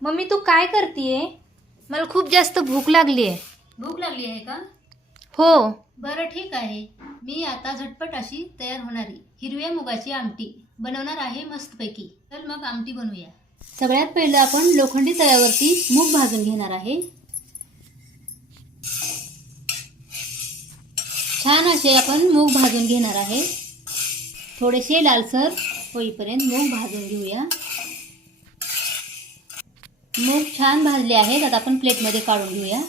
Mummy तू काय करतीये? मला खूप जास्त भूक लागली आहे. भूक लागली आहे का? हो. बरं ठीक आहे. मी आता झटपट अशी तयार होणारी हिरव्या मुगाची आमटी बनवणार आहे मस्तपैकी. तर मग आमटी बनवूया. सगळ्यात पहिलं आपण लोखंडी तव्यावरती मूग भाजून घेणार आहे. छान असे आपण मूग भाजून घेणार आहे. थोडेसे लालसर होईपर्यंत मूग भाजून घेऊया. मूग छान भाजले आहेत. आता आपण प्लेटमध्ये काढून घेऊया.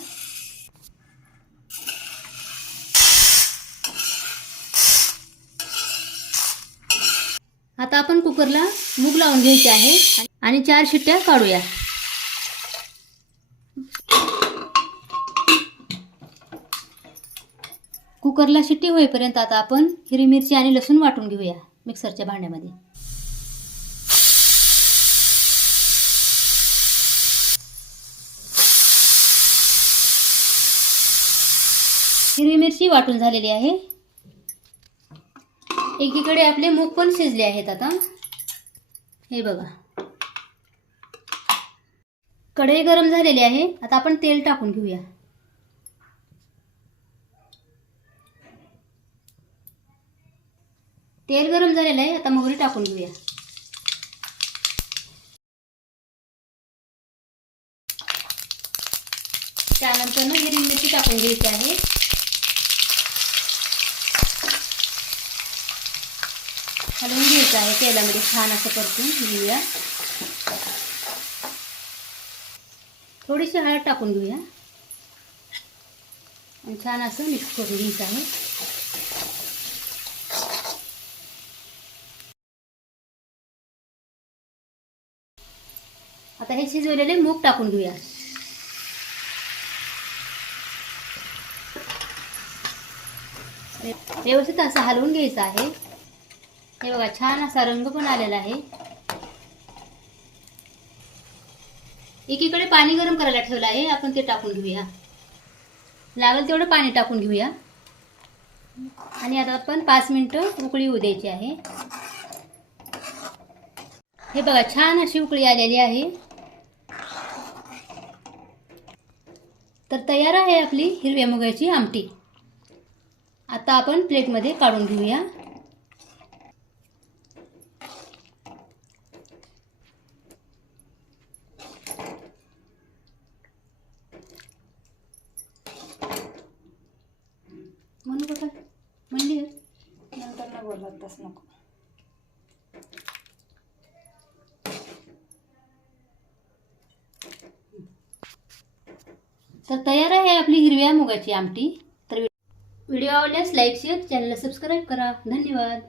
आता आपण कुकरला मूग लावून घ्यायचे आहे आणि 4 शिट्ट्या काढूया. कुकरला शिट्टी होईपर्यंत आता आपण हिरवी मिरची आणि लसूण वाटून घेऊया मिक्सरच्या भांड्यामध्ये. हिरवी मिरची वाटून झालेली आहे. एकीकडे आपले मूग पण शिजले आहेत. आता हे बघा, कढई गरम झालेली आहे. आता आपण तेल टाकून घेऊया. तेल गरम झालेलं आहे. आता मोहरी टाकून घेऊया. त्यानंतर हिरवी मिरची टाकून घ्यायची आहे. हलवून घ्यायचं आहे. तेलामध्ये छान असं परतून घेऊया. थोडीशी हळद टाकून घेऊया आणि छान असं मिक्स करून घ्यायचं आहे. आता हे शिजवलेले मूग टाकून घेऊया. व्यवस्थित असं हलवून घ्यायचं आहे. हे बघा, छान असा रंग पण आलेला आहे. एकीकडे पाणी गरम करायला ठेवलं आहे. आपण ते टाकून घेऊया. लागेल तेवढं पाणी टाकून घेऊया आणि आता आपण 5 मिनिटं उकळी येऊ द्यायची आहे. हे बघा, छान अशी उकळी आलेली आहे. तर तयार आहे आपली हिरव्या मुगाची आमटी. आता आपण प्लेटमध्ये काढून घेऊया. म्हणू का म्हणली नंतर ना बोलत बस नको. तर तयार आहे आपली हिरव्या मुगाची आमटी. तर व्हिडिओ आवडल्यास लाईक शेअर, चॅनलला सबस्क्राईब करा. धन्यवाद.